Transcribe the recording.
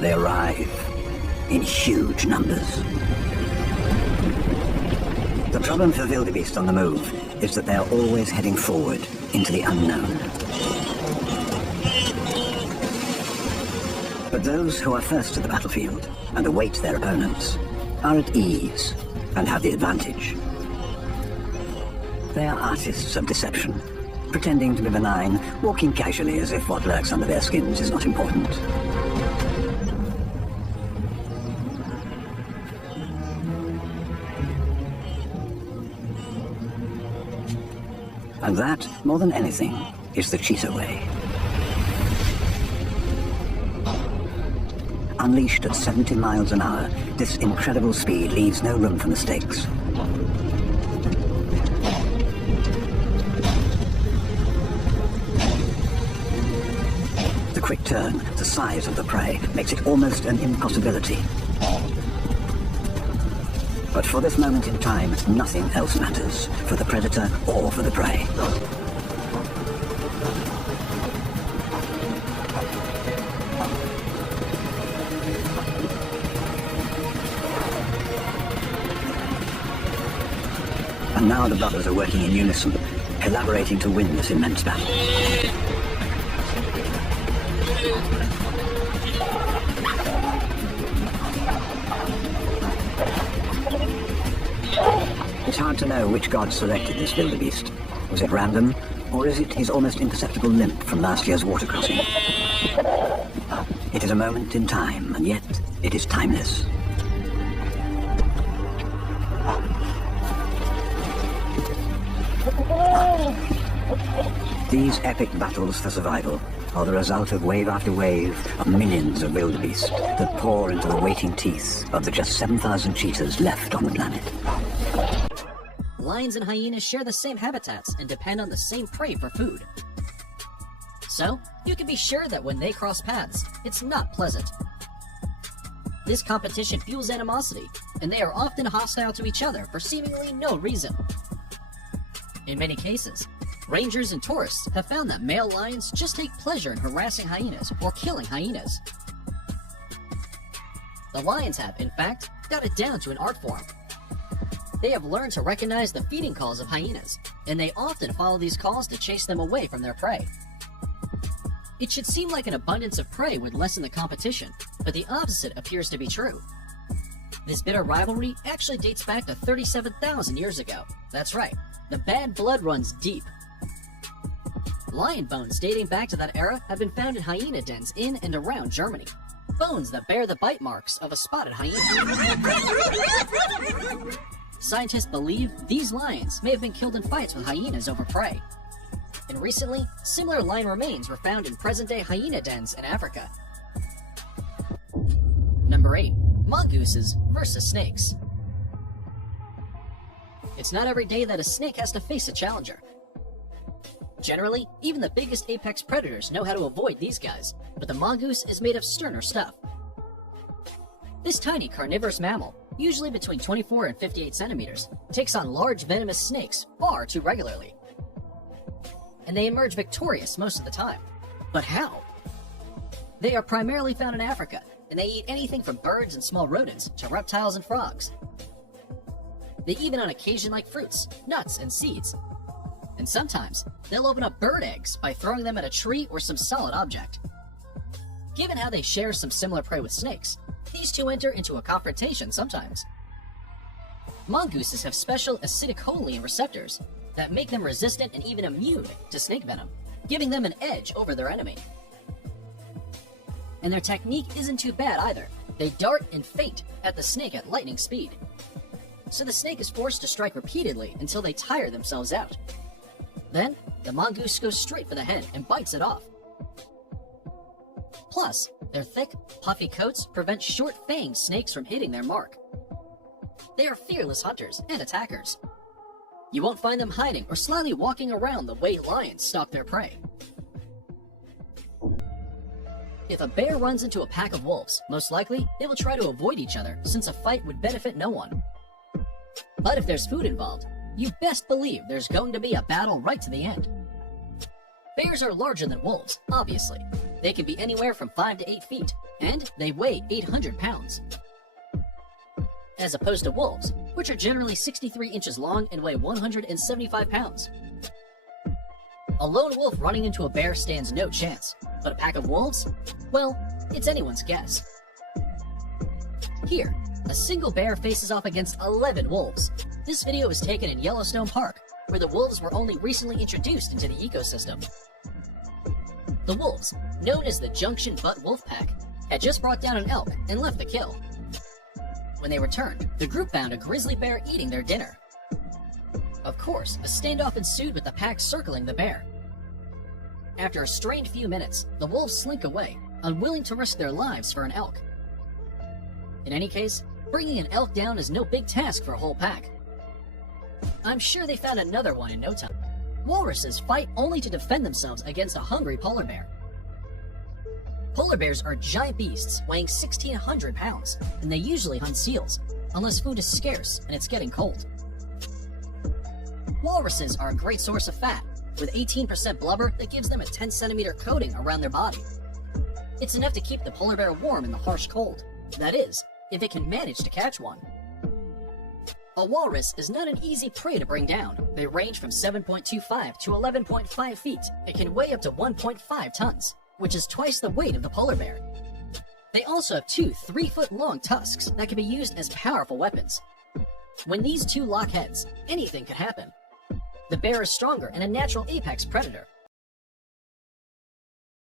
They arrive in huge numbers. The problem for wildebeest on the move is that they are always heading forward into the unknown. But those who are first to the battlefield and await their opponents are at ease and have the advantage. They are artists of deception, pretending to be benign, walking casually as if what lurks under their skins is not important. And that, more than anything, is the cheetah way. Unleashed at 70 miles an hour, this incredible speed leaves no room for mistakes. The quick turn, the size of the prey, makes it almost an impossibility. But for this moment in time, nothing else matters, for the predator or for the prey. And now the brothers are working in unison, collaborating to win this immense battle. It's hard to know which god selected this wildebeest. Was it random, or is it his almost imperceptible limp from last year's water crossing? It is a moment in time, and yet it is timeless. These epic battles for survival are the result of wave after wave of millions of wildebeest that pour into the waiting teeth of the just 7,000 cheetahs left on the planet. Lions and hyenas share the same habitats and depend on the same prey for food. So, you can be sure that when they cross paths, it's not pleasant. This competition fuels animosity, and they are often hostile to each other for seemingly no reason. In many cases, rangers and tourists have found that male lions just take pleasure in harassing hyenas or killing hyenas. The lions have, in fact, got it down to an art form. They have learned to recognize the feeding calls of hyenas, and they often follow these calls to chase them away from their prey. It should seem like an abundance of prey would lessen the competition, but the opposite appears to be true. This bitter rivalry actually dates back to 37,000 years ago. That's right, the bad blood runs deep. Lion bones dating back to that era have been found in hyena dens in and around Germany. Bones that bear the bite marks of a spotted hyena. Scientists believe these lions may have been killed in fights with hyenas over prey. And recently, similar lion remains were found in present-day hyena dens in Africa. Number 8. Mongooses versus snakes. It's not every day that a snake has to face a challenger. Generally, even the biggest apex predators know how to avoid these guys, but the mongoose is made of sterner stuff. This tiny carnivorous mammal, usually between 24 and 58 centimeters, takes on large venomous snakes far too regularly. And they emerge victorious most of the time. But how? They are primarily found in Africa, and they eat anything from birds and small rodents to reptiles and frogs. They even on occasion like fruits, nuts, and seeds. And sometimes, they'll open up bird eggs by throwing them at a tree or some solid object. Given how they share some similar prey with snakes, these two enter into a confrontation sometimes. Mongooses have special acetylcholine receptors that make them resistant and even immune to snake venom, giving them an edge over their enemy. And their technique isn't too bad either. They dart and feint at the snake at lightning speed. So the snake is forced to strike repeatedly until they tire themselves out. Then, the mongoose goes straight for the head and bites it off. Plus, their thick, puffy coats prevent short-fanged snakes from hitting their mark. They are fearless hunters and attackers. You won't find them hiding or slyly walking around the way lions stalk their prey. If a bear runs into a pack of wolves, most likely they will try to avoid each other since a fight would benefit no one. But if there's food involved, you best believe there's going to be a battle right to the end. Bears are larger than wolves, obviously, They can be anywhere from 5 to 8 feet, and they weigh 800 pounds. As opposed to wolves, which are generally 63 inches long and weigh 175 pounds. A lone wolf running into a bear stands no chance, but a pack of wolves? Well, it's anyone's guess. Here, a single bear faces off against 11 wolves. This video was taken in Yellowstone Park, where the wolves were only recently introduced into the ecosystem. The wolves, known as the Junction Butte Wolf Pack, had just brought down an elk and left the kill. When they returned, the group found a grizzly bear eating their dinner. Of course, a standoff ensued with the pack circling the bear. After a strained few minutes, the wolves slink away, unwilling to risk their lives for an elk. In any case, bringing an elk down is no big task for a whole pack. I'm sure they found another one in no time. Walruses fight only to defend themselves against a hungry polar bear. Polar bears are giant beasts weighing 1,600 pounds, and they usually hunt seals, unless food is scarce and it's getting cold. Walruses are a great source of fat, with 18% blubber that gives them a 10-centimeter coating around their body. It's enough to keep the polar bear warm in the harsh cold. That is, if it can manage to catch one. A walrus is not an easy prey to bring down. They range from 7.25 to 11.5 feet and can weigh up to 1.5 tons, which is twice the weight of the polar bear. They also have 2 3-foot-long tusks that can be used as powerful weapons. When these two lock heads, anything could happen. The bear is stronger and a natural apex predator,